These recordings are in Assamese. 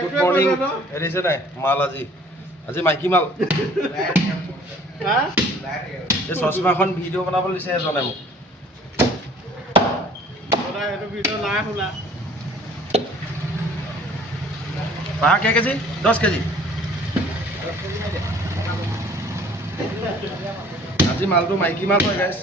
গুড মৰ্নিং এৰিছে নাই মাল আজি মাইকী মাল এই চশমাখন ভিডিঅ' বনাবলৈ দিছে এজনে মোক বাঁহ কেই কেজি 10 কেজি আজি মালটো মাইকী মাল হয় গাইছ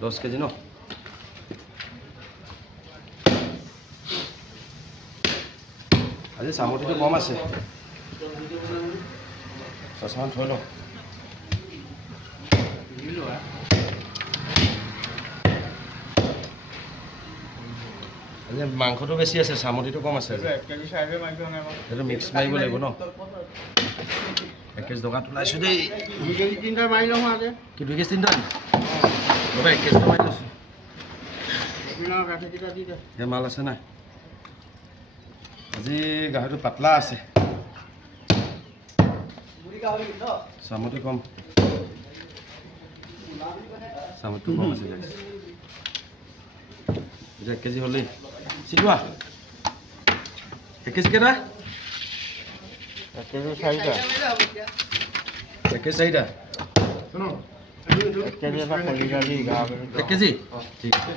দহ কেজি ন আজি চামুটিটো কম আছে চশমান থৈ লওঁ আজি মাংসটো বেছি আছে চামুটিটো কম আছে এইটো মিক্স মাৰিব লাগিব ন 1 কেজি টকাত ওলাইছোঁ দেই 2 কেজি 3টা মাৰি লওঁ আজি কি 2 কেজি 3টা ৰ'বা 1 কেজি মাৰি লৈছোঁ সেই মাল আছে নাই আজি গাহৰিটো পাতলা আছে চামুটি কম চামুটিটো কম আছে এতিয়া 1 কেজি হ'লেই চিলোৱা 1 কেজি কেইটা 1 কেজি 4টা 1 কেজি 4টা শুনো 1 কেজি এটা কলিজা দি গাহৰি 1 কেজি ঠিক আছে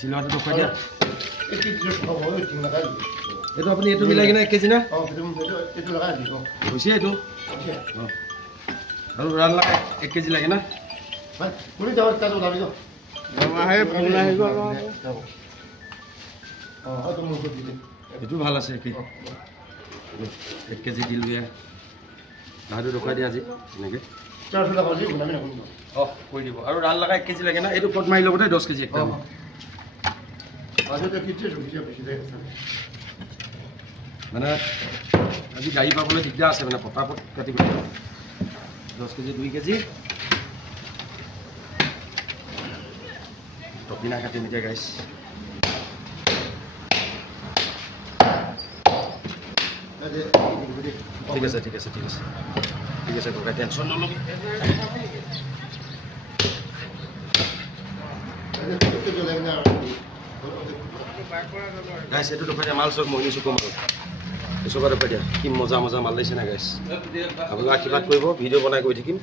চিলোৱাটো দেখুৱাই দিয়া এইটো আপুনি এইটো মিলাই কিনে 1 কেজি না হৈছে এইটো আৰু ৰান লাগে 1 কেজি লাগে না এইটো ভাল আছে 1 কেজি দিলোগে গাহৰিটো দেখুৱাই দিয়া আজি এনেকৈ কৰি দিব আৰু ৰান লগা 1 কেজি লাগে না এইটো ফট মাৰি ল'ব দেই 10 কেজি একটা মানে আজি গাড়ী পাবলৈ দিগদাৰ আছে মানে পটাপট কাটিব 10 কেজি 2 কেজি টপিনা কাটিম এতিয়া গাইছ ঠিক আছে ঠিক আছে ঠিক আছে ঠিক আছে ককাই টেনশ্যন নল'বি গাইছ এইটো দেখুৱাই দিয়া মাল চব মহিনী চুকো মাল এই চব দেখুৱাই দিয়া কি মজা মজা মাল লৈছে না গাইছ আপোনালোকে আশীৰ্বাদ কৰিব ভিডিঅ' বনাই গৈ থাকিম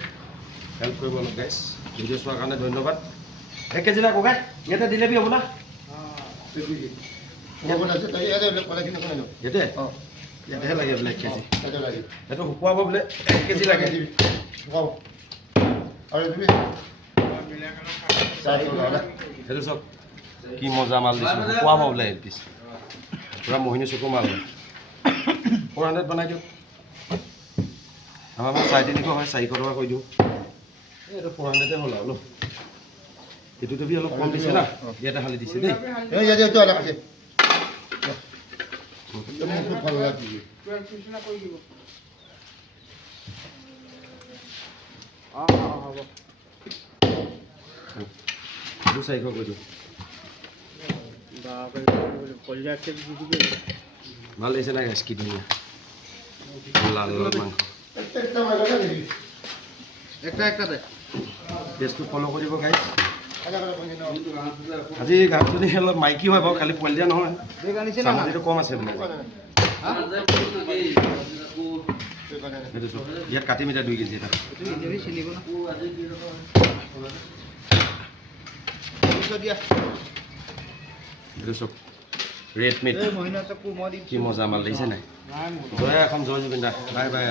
হেল্প কৰিব অলপ গাইছ ভিডিঅ' চোৱাৰ কাৰণে ধন্যবাদ 1 কেজি না ককাই ইয়াতে দিলেবি হ'ব না ইয়াতে ইয়াতেহে লাগে বোলে 1 কেজি এইটো শুকুৱাব বোলে 1 কেজি লাগে সেইটো চব কি মজা মাল দিছোঁ শুকুৱাব বোলে 1 পিচ পূৰা মোহিনী চকু মাল 400 বনাই দিওঁ আমাৰ 350 হয় 400 টকা কৰি দিওঁ এইটো 400 হ'ল আৰু ন এইটোতো বি অলপ কম দিছে না ইয়াতে খালি দিছে দেই এইটো 400 কৰি দিওঁ ভাল লাগিছে না গাইছ কি ধুনীয়া লাল লাল মাংস টেষ্টটো ফ'ল' কৰিব গাইছ আজি গাহৰিজনী অলপ মাইকী হয় বাৰু খালি পোৱালি দিয়া নহয় চামুটিটো কম আছে বোলে সেইটো চব ইয়াত কাটিম এতিয়া 2 কেজি এটা এইটো চব ৰেড মিট কি মজা মাল লাগিছে নাই জয় এখন জয় জুবিন দা বাই বাই